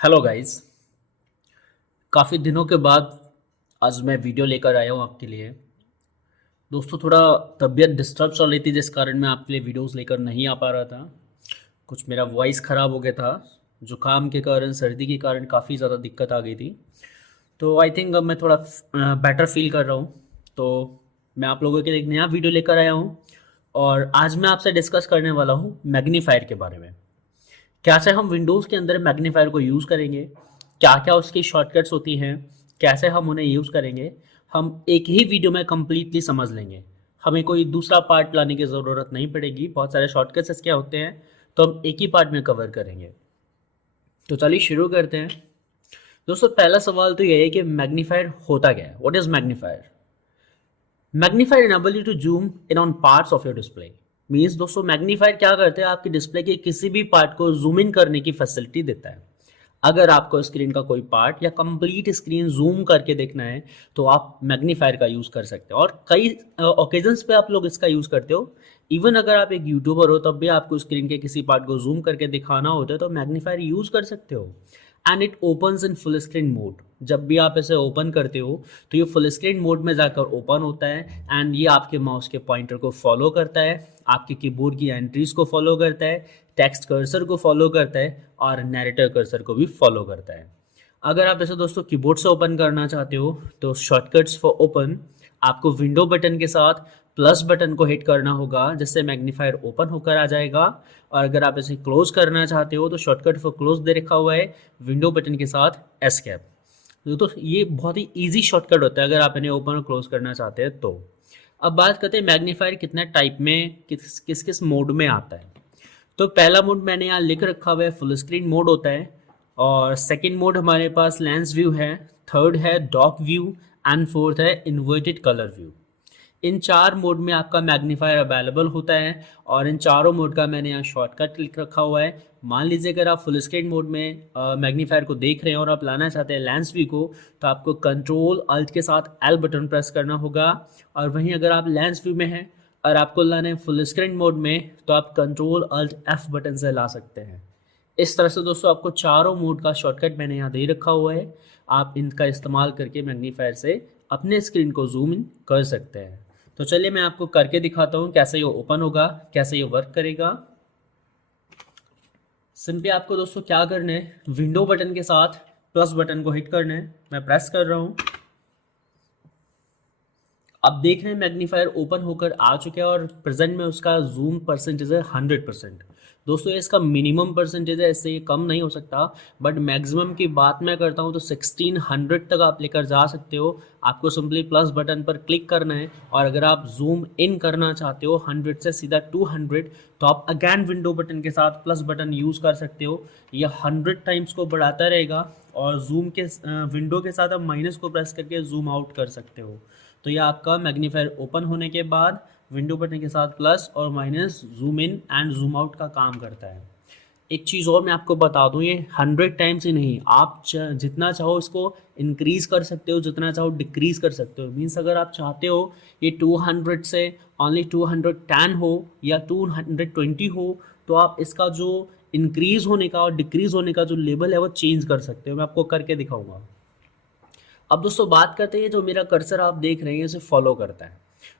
Hello guys. काफ़ी दिनों के बाद आज मैं वीडियो लेकर आया हूँ आपके लिए। दोस्तों थोड़ा तबीयत डिस्टर्ब चल रही थी जिस कारण मैं आपके लिए वीडियोस लेकर नहीं आ पा रहा था। कुछ मेरा वॉइस ख़राब हो गया था, जुकाम के कारण, सर्दी के कारण काफ़ी ज़्यादा दिक्कत आ गई थी। तो आई थिंक अब मैं थोड़ा बेटर फील कर रहा हूँ। तो मैं आप लोगों के लिए एक नया वीडियो लेकर आया हूँ और आज मैं आपसे डिस्कस करने वाला हूँ मैग्नीफायर के बारे में। कैसे हम विंडोज़ के अंदर मैग्नीफायर को यूज़ करेंगे, क्या क्या उसकी शॉर्टकट्स होती हैं, कैसे हम उन्हें यूज़ करेंगे, हम एक ही वीडियो में कंप्लीटली समझ लेंगे। हमें कोई दूसरा पार्ट लाने की ज़रूरत नहीं पड़ेगी। बहुत सारे शॉर्टकट्स इसके होते हैं, तो हम एक ही पार्ट में कवर करेंगे। तो चलिए शुरू करते हैं। दोस्तों पहला सवाल तो ये है कि मैग्नीफायर होता क्या है। What is magnifier? Magnifier enable you to zoom in on parts of your display. Means दोस्तों मैग्नीफायर क्या करते हैं, आपकी डिस्प्ले के किसी भी पार्ट को जूम इन करने की फैसिलिटी देता है। अगर आपको स्क्रीन का कोई पार्ट या कंप्लीट स्क्रीन जूम करके देखना है तो आप मैग्नीफायर का यूज़ कर सकते हो, और कई ओकेजन्स पे आप लोग इसका यूज़ करते हो। इवन अगर आप एक यूट्यूबर हो तब भी आपको स्क्रीन के किसी पार्ट को जूम करके दिखाना होता है तो मैग्नीफायर यूज़ कर सकते हो। And it opens in full screen mode. जब भी आप इसे ओपन करते हो तो ये फुल स्क्रीन मोड में जाकर ओपन होता है एंड ये आपके माउस के पॉइंटर को फॉलो करता है, आपके कीबोर्ड की एंट्रीज को फॉलो करता है, टेक्स्ट कर्सर को फॉलो करता है और नैरेटर कर्सर को भी फॉलो करता है। अगर आप इसे दोस्तों कीबोर्ड से ओपन करना चाहते हो तो शॉर्टकट्स फॉर ओपन आपको विंडो बटन के साथ प्लस बटन को हिट करना होगा, जिससे मैग्नीफायर ओपन होकर आ जाएगा। और अगर आप इसे क्लोज करना चाहते हो तो शॉर्टकट फॉर क्लोज दे रखा हुआ है विंडो बटन के साथ एस्केप। तो ये बहुत ही ईजी शॉर्टकट होता है अगर आप इन्हें ओपन और क्लोज करना चाहते हैं तो। अब बात करते हैं मैग्नीफायर कितने टाइप में, किस किस किस मोड में आता है। तो पहला मोड मैंने यहाँ लिख रखा हुआ है, फुल स्क्रीन मोड होता है। और सेकंड मोड हमारे पास लेंस व्यू है, थर्ड है डॉक व्यू एंड फोर्थ है इन्वर्टेड कलर व्यू। इन चार मोड में आपका मैग्नीफायर अवेलेबल होता है और इन चारों मोड का मैंने यहाँ शॉर्टकट लिख रखा हुआ है। मान लीजिए अगर आप फुल स्क्रीन मोड में मैग्नीफायर को देख रहे हैं और आप लाना चाहते हैं लेंस व्यू को, तो आपको कंट्रोल अल्ट के साथ एल बटन प्रेस करना होगा। और वहीं अगर आप लेंस व्यू में हैं और आपको लाना है फुल स्क्रीन मोड में तो आप कंट्रोल अल्ट एफ बटन से ला सकते हैं। इस तरह से दोस्तों आपको चारों मोड का शॉर्टकट मैंने यहाँ दे रखा हुआ है। आप इनका इस्तेमाल करके मैग्नीफायर से अपने स्क्रीन को जूम इन कर सकते हैं। तो चलिए मैं आपको करके दिखाता हूँ कैसे ये ओपन होगा, कैसे ये वर्क करेगा। सिंपली आपको दोस्तों क्या करना है, विंडो बटन के साथ प्लस बटन को हिट करना है। मैं प्रेस कर रहा हूँ। आप देख रहे हैं मैग्नीफायर ओपन होकर आ चुका है और प्रेजेंट में उसका जूम परसेंटेज है 100%। दोस्तों ये इसका मिनिमम परसेंटेज है, इससे ये कम नहीं हो सकता। बट मैक्सिमम की बात मैं करता हूँ तो 1600 तक आप लेकर जा सकते हो। आपको सिंपली प्लस बटन पर क्लिक करना है और अगर आप जूम इन करना चाहते हो 100 से सीधा 200 तो आप अगैन विंडो बटन के साथ प्लस बटन यूज़ कर सकते हो। ये 100 टाइम्स को बढ़ाता रहेगा और जूम के विंडो के साथ आप माइनस को प्रेस करके जूम आउट कर सकते हो। तो यह आपका मैग्नीफायर ओपन होने के बाद विंडो बटन के साथ प्लस और minus zoom in and zoom out का काम करता है। एक चीज़ और मैं आपको बता दूं, ये 100 टाइम्स ही नहीं, आप जितना चाहो इसको इंक्रीज़ कर सकते हो, जितना चाहो डिक्रीज़ कर सकते हो। मीन्स अगर आप चाहते हो ये 200 से ओनली 210 हो या 220 हो तो आप इसका जो इंक्रीज़ होने का और डिक्रीज़ होने का जो लेवल है वो चेंज कर सकते हो। मैं आपको करके दिखाऊंगा। अब दोस्तों बात करते हैं, जो मेरा कर्सर आप देख रहे हैं इसे फॉलो करता है।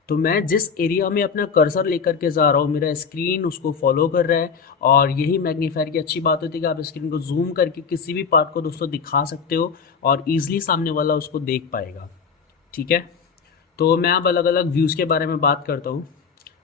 तो मैं जिस एरिया में अपना कर्सर लेकर के जा रहा हूँ मेरा स्क्रीन उसको फॉलो कर रहा है। और यही मैग्नीफायर की अच्छी बात होती है कि आप स्क्रीन को जूम करके किसी भी पार्ट को दोस्तों दिखा सकते हो और ईजिली सामने वाला उसको देख पाएगा। ठीक है, तो मैं अब अलग अलग व्यूज़ के बारे में बात करता हूँ।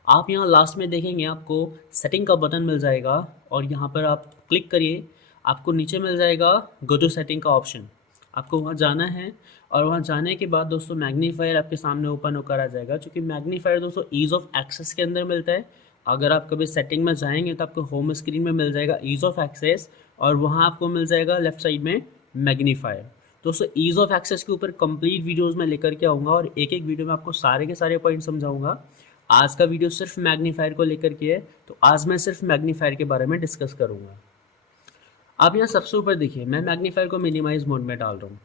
आप यहाँ लास्ट में देखेंगे आपको सेटिंग का बटन मिल जाएगा और यहाँ पर आप क्लिक करिए, आपको नीचे मिल जाएगा गो टू सेटिंग का ऑप्शन। आपको वहाँ जाना है और वहाँ जाने के बाद दोस्तों मैग्नीफायर आपके सामने ओपन होकर आ जाएगा। क्योंकि मैग्नीफायर दोस्तों ईज़ ऑफ एक्सेस के अंदर मिलता है। अगर आप कभी सेटिंग में जाएंगे तो आपको होम स्क्रीन में मिल जाएगा ईज़ ऑफ एक्सेस और वहाँ आपको मिल जाएगा लेफ्ट साइड में मैग्नीफायर। दोस्तों ईज़ ऑफ एक्सेस के ऊपर कंप्लीट वीडियोज़ मैं लेकर के आऊँगा और एक एक वीडियो में आपको सारे के सारे पॉइंट समझाऊँगा। आज का वीडियो सिर्फ मैग्नीफायर को लेकर के है, तो आज मैं सिर्फ मैग्नीफायर के बारे में डिस्कस करूँगा। आप यहाँ सबसे ऊपर देखिए मैं मैग्नीफायर को मिनिमाइज मोड में डाल रहा हूँ।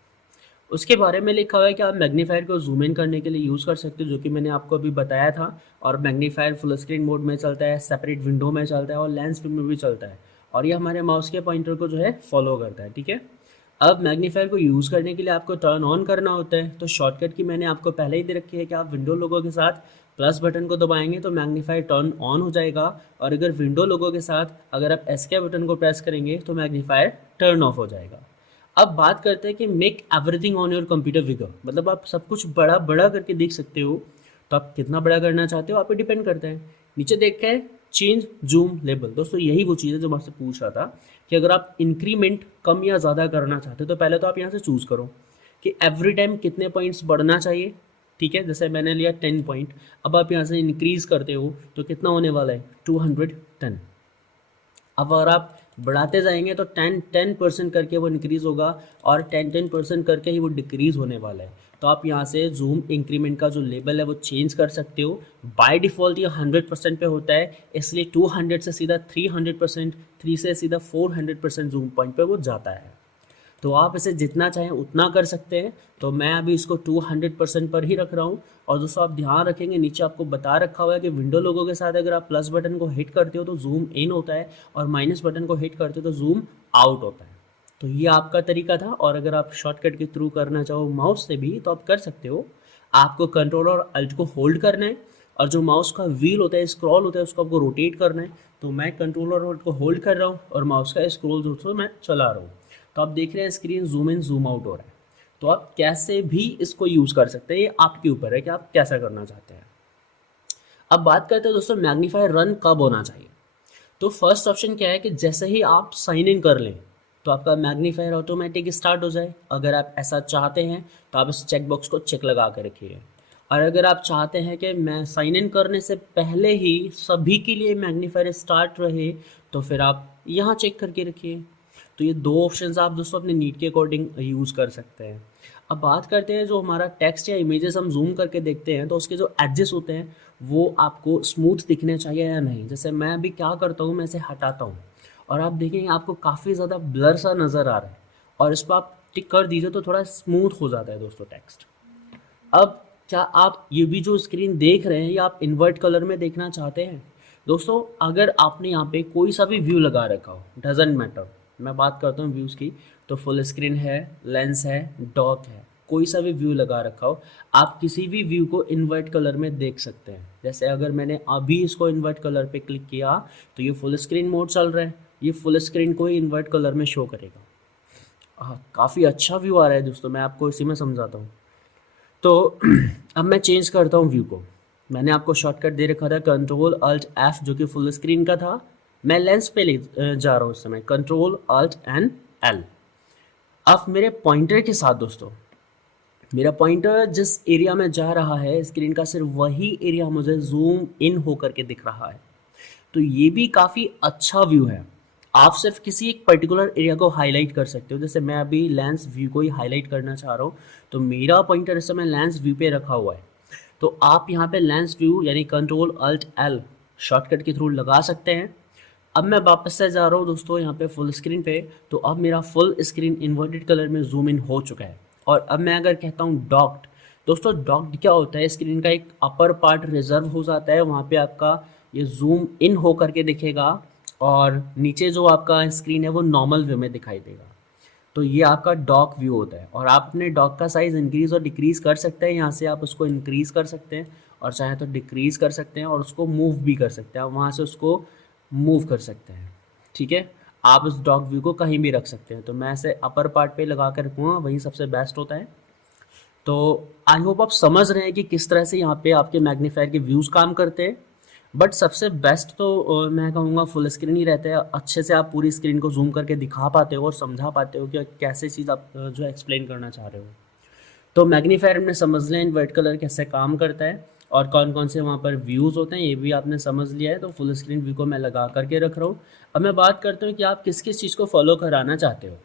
उसके बारे में लिखा हुआ है कि आप मैग्नीफायर को जूम इन करने के लिए यूज़ कर सकते हो, जो कि मैंने आपको अभी बताया था। और मैग्नीफायर फुल स्क्रीन मोड में चलता है, सेपरेट विंडो में चलता है और लेंस व्यू में भी चलता है। और ये हमारे माउस के पॉइंटर को जो है फॉलो करता है। ठीक है, अब मैग्नीफायर को यूज़ करने के लिए आपको टर्न ऑन करना होता है, तो शॉर्टकट की मैंने आपको पहले ही दे रखी है कि आप विंडो लोगो के साथ प्लस बटन को दबाएंगे तो मैग्नीफायर टर्न ऑन हो जाएगा, और अगर विंडो लोगो के साथ अगर आप एस्केप बटन को प्रेस करेंगे तो मैग्नीफायर टर्न ऑफ हो जाएगा। अब बात करते हैं कि make everything on your computer bigger, मतलब आप सब कुछ बड़ा बड़ा करके देख सकते हो, तो आप कितना बड़ा करना चाहते हो आप पे डिपेंड करता है। नीचे देखते हैं चेंज जूम लेवल, दोस्तों यही वो चीज़ है जो मैं आपसे पूछ रहा था कि अगर आप इंक्रीमेंट कम या ज़्यादा करना चाहते हो तो पहले तो आप यहाँ से चूज़ करो कि एवरी टाइम कितने पॉइंट्स बढ़ना चाहिए। ठीक है, जैसे मैंने लिया 10 पॉइंट, अब आप यहाँ से इंक्रीज़ करते हो तो कितना होने वाला है 210। अब अगर आप बढ़ाते जाएंगे तो 10% करके वो इंक्रीज़ होगा और 10% करके ही वो डिक्रीज़ होने वाला है। तो आप यहाँ से जूम इंक्रीमेंट का जो लेवल है वो चेंज कर सकते हो। बाय डिफ़ॉल्ट ये 100% पे होता है, इसलिए 200 से सीधा 300%, 3 से सीधा 400% जूम पॉइंट पे वो जाता है। तो आप इसे जितना चाहें उतना कर सकते हैं। तो मैं अभी इसको 200% पर ही रख रहा हूँ। और दोस्तों आप ध्यान रखेंगे नीचे आपको बता रखा हुआ है कि विंडो लोगों के साथ अगर आप प्लस बटन को हिट करते हो तो जूम इन होता है, और माइनस बटन को हिट करते हो तो जूम आउट होता है। तो ये आपका तरीका था, और अगर आप शॉर्टकट के थ्रू करना चाहो माउस से भी तो आप कर सकते हो। आपको कंट्रोल और अल्ट को होल्ड करना है, और जो माउस का व्हील होता है, स्क्रॉल होता है, उसको आपको रोटेट करना है। तो मैं कंट्रोल और अल्ट को होल्ड कर रहा हूँ और माउस का स्क्रॉल दोस्तों मैं चला रहा हूँ। तो आप देख रहे हैं screen zoom in zoom out हो रहा है। तो आप कैसे भी इसको यूज़ कर सकते हैं, ये आपके ऊपर है कि आप कैसा करना चाहते हैं। अब बात करते हैं दोस्तों मैग्नीफायर रन कब होना चाहिए। तो फर्स्ट ऑप्शन क्या है कि जैसे ही आप साइन इन कर लें तो आपका मैग्नीफायर ऑटोमेटिक स्टार्ट हो जाए। अगर आप ऐसा चाहते हैं तो आप इस चेक बॉक्स को चेक लगा कर रखिए। और अगर आप चाहते हैं कि मैं साइन इन करने से पहले ही सभी के लिए मैग्नीफायर स्टार्ट रहे तो फिर आप यहाँ चेक करके रखिए। तो ये दो ऑप्शंस आप दोस्तों अपने नीड के अकॉर्डिंग यूज़ कर सकते हैं। अब बात करते हैं जो हमारा टेक्स्ट या इमेजेस हम जूम करके देखते हैं तो उसके जो एडजस्ट होते हैं वो आपको स्मूथ दिखने चाहिए या नहीं। जैसे मैं अभी क्या करता हूँ, मैं इसे हटाता हूँ और आप देखेंगे आपको काफ़ी ज़्यादा ब्लर सा नज़र आ रहा है, और इस पर आप टिक कर दीजिए तो थोड़ा स्मूथ हो जाता है दोस्तों टेक्स्ट। अब क्या आप ये भी जो स्क्रीन देख रहे हैं ये आप इन्वर्ट कलर में देखना चाहते हैं? दोस्तों अगर आपने यहाँ पे कोई सा भी व्यू लगा रखा हो, डजेंट मैटर, मैं बात करता हूँ व्यूज़ की, तो फुल स्क्रीन है, लेंस है, डॉक है, कोई सा भी व्यू लगा रखा हो, आप किसी भी व्यू को इन्वर्ट कलर में देख सकते हैं। जैसे अगर मैंने अभी इसको इन्वर्ट कलर पे क्लिक किया तो ये फुल स्क्रीन मोड चल रहा है, ये फुल स्क्रीन को ही इन्वर्ट कलर में शो करेगा। हाँ, काफ़ी अच्छा व्यू आ रहा है दोस्तों, मैं आपको इसी में समझाता हूँ। तो अब मैं चेंज करता हूँ व्यू को। मैंने आपको शॉर्टकट दे रखा था कंट्रोल अल्ट एफ जो कि फुल स्क्रीन का था। मैं लेंस पे ले जा रहा हूँ इस समय, कंट्रोल अल्ट एंड एल। अब मेरे पॉइंटर के साथ दोस्तों, मेरा पॉइंटर जिस एरिया में जा रहा है स्क्रीन का सिर्फ वही एरिया मुझे जूम इन होकर के दिख रहा है। तो ये भी काफ़ी अच्छा व्यू है। आप सिर्फ किसी एक पर्टिकुलर एरिया को हाईलाइट कर सकते हो। जैसे मैं अभी लेंस व्यू को ही हाईलाइट करना चाह रहा हूँ, तो मेरा पॉइंटर इस समय लेंस व्यू पे रखा हुआ है। तो आप यहाँ पे लेंस व्यू यानी कंट्रोल अल्ट एल शॉर्टकट के थ्रू लगा सकते हैं। अब मैं वापस से जा रहा हूँ दोस्तों यहाँ पे फुल स्क्रीन पे, तो अब मेरा फुल स्क्रीन इन्वर्टेड कलर में जूम इन हो चुका है। और अब मैं अगर कहता हूँ डॉक्ड, दोस्तों डॉक्ड क्या होता है, स्क्रीन का एक अपर पार्ट रिजर्व हो जाता है, वहाँ पे आपका ये जूम इन हो करके दिखेगा और नीचे जो आपका स्क्रीन है वो नॉर्मल व्यू में दिखाई देगा। तो ये आपका डॉक व्यू होता है, और आप अपने डॉक का साइज़ इंक्रीज़ और डिक्रीज़ कर सकते हैं। यहाँ से आप उसको इंक्रीज़ कर सकते हैं और चाहे तो डिक्रीज़ कर सकते हैं, और उसको मूव भी कर सकते हैं, आप वहाँ से उसको मूव कर सकते हैं। ठीक है, आप उस डॉक व्यू को कहीं भी रख सकते हैं। तो मैं ऐसे अपर पार्ट पे लगा कर रखूँगा, वही सबसे बेस्ट होता है। तो आई होप आप समझ रहे हैं कि किस तरह से यहाँ पे आपके मैग्नीफायर के व्यूज़ काम करते हैं। बट सबसे बेस्ट तो मैं कहूँगा फुल स्क्रीन ही रहता है। अच्छे से आप पूरी स्क्रीन को जूम करके दिखा पाते हो और समझा पाते हो कि कैसे चीज़ आप जो एक्सप्लेन करना चाह रहे हो। तो मैग्नीफायर में समझ लें वाइट कलर कैसे काम करता है और कौन कौन से वहाँ पर व्यूज़ होते हैं, ये भी आपने समझ लिया है। तो फुल स्क्रीन व्यू को मैं लगा करके रख रहा हूँ। अब मैं बात करता हूँ कि आप किस किस चीज़ को फॉलो कराना चाहते हो।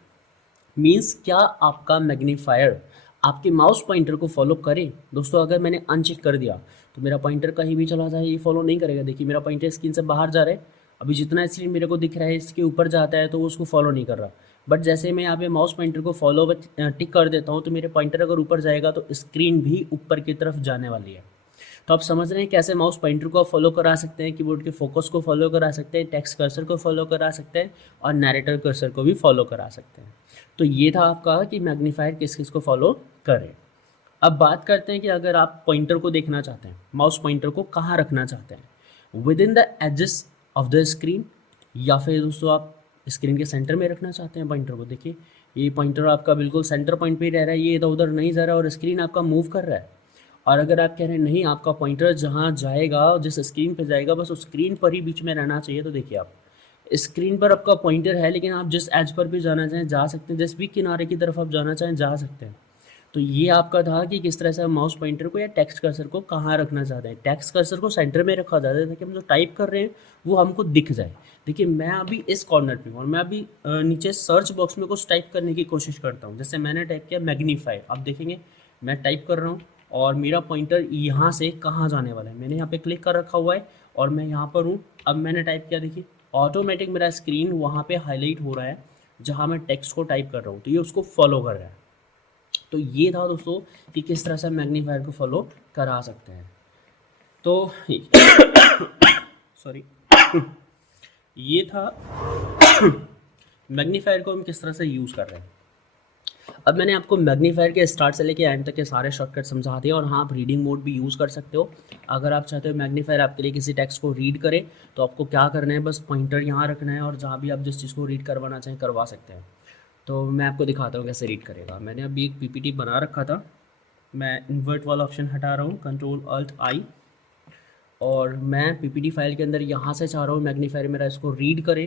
मीन्स क्या आपका मैग्नीफायर आपके माउस पॉइंटर को फॉलो करे। दोस्तों अगर मैंने अनचेक कर दिया तो मेरा पॉइंटर कहीं भी चला जाए ये फॉलो नहीं करेगा। देखिए मेरा पॉइंटर स्क्रीन से बाहर जा रहा है, अभी जितना स्क्रीन मेरे को दिख रहा है इसके ऊपर जाता है तो वो उसको फॉलो नहीं कर रहा। बट जैसे मैं यहाँ पे माउस पॉइंटर को फॉलो टिक कर देता हूँ तो मेरे पॉइंटर अगर ऊपर जाएगा तो स्क्रीन भी ऊपर की तरफ जाने वाली है। तो आप समझ रहे हैं कैसे माउस पॉइंटर को आप फॉलो करा सकते हैं, कीबोर्ड के फोकस को फॉलो करा सकते हैं, टेक्स्ट कर्सर को फॉलो करा सकते हैं और नैरेटर कर्सर को भी फॉलो करा सकते हैं। तो ये था आपका कि मैग्नीफायर किस किस को फॉलो करें। अब बात करते हैं कि अगर आप पॉइंटर को देखना चाहते हैं, माउस पॉइंटर को कहाँ रखना चाहते हैं, within the edges of the screen, या फिर दोस्तों आप स्क्रीन के सेंटर में रखना चाहते हैं पॉइंटर को। देखिए ये पॉइंटर आपका बिल्कुल सेंटर पॉइंट पे ही रह रहा है, ये इधर उधर नहीं जा रहा और स्क्रीन आपका मूव कर रहा है। और अगर आप कह रहे हैं नहीं, आपका पॉइंटर जहाँ जाएगा, जिस स्क्रीन पे जाएगा, बस उस स्क्रीन पर ही बीच में रहना चाहिए, तो देखिए आप स्क्रीन पर आपका पॉइंटर है, लेकिन आप जिस एज पर भी जाना चाहें जा सकते हैं, जिस भी किनारे की तरफ आप जाना चाहें जा सकते हैं। तो ये आपका था कि किस तरह से हम माउस पॉइंटर को या टेक्स्ट कर्सर को कहाँ रखना चाहते हैं। टेक्स्ट कर्सर को सेंटर में रखा जाता है ताकि हम जो टाइप कर रहे हैं वो हमको दिख जाए। देखिए मैं अभी इस कॉर्नर पे हूँ और मैं अभी नीचे सर्च बॉक्स में कुछ टाइप करने की कोशिश करता हूँ। जैसे मैंने टाइप किया मैग्नीफाई, आप देखेंगे मैं टाइप कर रहा हूँ और मेरा पॉइंटर यहाँ से कहाँ जाने वाला है, मैंने यहाँ पे क्लिक कर रखा हुआ है और मैं यहाँ पर हूँ। अब मैंने टाइप किया, देखिए ऑटोमेटिक मेरा स्क्रीन वहाँ पे हाईलाइट हो रहा है जहाँ मैं टेक्स्ट को टाइप कर रहा हूँ, तो ये उसको फॉलो कर रहा है। तो ये था दोस्तों कि किस तरह से मैग्नीफायर को फॉलो करा सकते हैं। तो सॉरी ये था मैग्नीफायर को हम किस तरह से यूज़ कर रहे हैं। अब मैंने आपको मैग्नीफायर के स्टार्ट से लेके एंड तक के सारे शॉर्टकट समझा दिए और हाँ आप रीडिंग मोड भी यूज़ कर सकते हो। अगर आप चाहते हो मैग्नीफायर आपके लिए किसी टेक्स्ट को रीड करे तो आपको क्या करना है, बस पॉइंटर यहाँ रखना है और जहाँ भी आप जिस चीज़ को रीड करवाना चाहें करवा सकते हैं। तो मैं आपको दिखाता हूँ कैसे रीड करेगा। मैंने अभी एक पीपीटी बना रखा था, मैं इन्वर्ट वाला ऑप्शन हटा रहा हूँ, Ctrl+Alt+I, और मैं पीपीटी फाइल के अंदर यहाँ से चाह रहा हूँ मैग्नीफायर मेरा इसको रीड करे।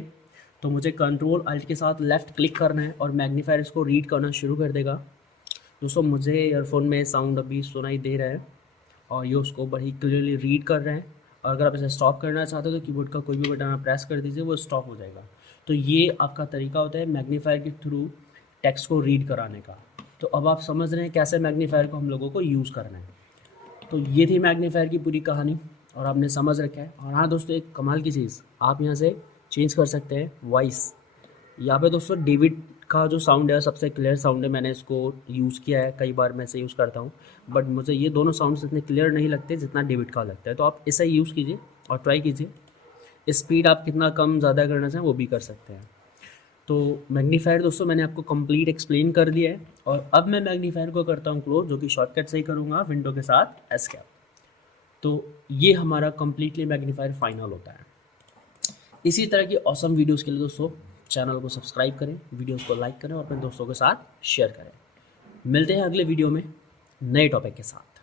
तो मुझे Ctrl+Alt के साथ लेफ़्ट क्लिक करना है और मैग्नीफायर इसको रीड करना शुरू कर देगा। दोस्तों मुझे ईयरफोन में साउंड अभी सुनाई दे रहा है और ये उसको बड़ी क्लियरली रीड कर रहे हैं। और अगर आप इसे स्टॉप करना चाहते हो तो कीबोर्ड का कोई भी बटन आप प्रेस कर दीजिए, वो स्टॉप हो जाएगा। तो ये आपका तरीका होता है मैग्नीफायर के थ्रू टेक्स्ट को रीड कराने का। तो अब आप समझ रहे हैं कैसे मैग्नीफायर को हम लोगों को यूज़ करना है। तो ये थी मैग्नीफायर की पूरी कहानी और आपने समझ रखा है। और हाँ दोस्तों, एक कमाल की चीज़, आप यहाँ से चेंज कर सकते हैं वॉइस। यहाँ पे दोस्तों डेविड का जो साउंड है सबसे क्लियर साउंड है, मैंने इसको यूज़ किया है, कई बार मैं इसे यूज़ करता हूँ, बट मुझे ये दोनों साउंड्स इतने क्लियर नहीं लगते जितना डेविड का लगता है। तो आप इसे यूज़ कीजिए और ट्राई कीजिए। स्पीड आप कितना कम ज़्यादा करना चाहें वो भी कर सकते हैं। तो मैग्नीफायर दोस्तों मैंने आपको कंप्लीट एक्सप्लेन कर दिया है और अब मैं मैग्नीफायर को करता हूँ क्लोज, जो कि शॉर्टकट से ही करूँगा विंडो के साथ एस्केप। तो ये हमारा कम्प्लीटली मैग्नीफायर फाइनल होता है। इसी तरह की ऑसम वीडियोस के लिए दोस्तों चैनल को सब्सक्राइब करें, वीडियोस को लाइक करें और अपने दोस्तों के साथ शेयर करें। मिलते हैं अगले वीडियो में नए टॉपिक के साथ।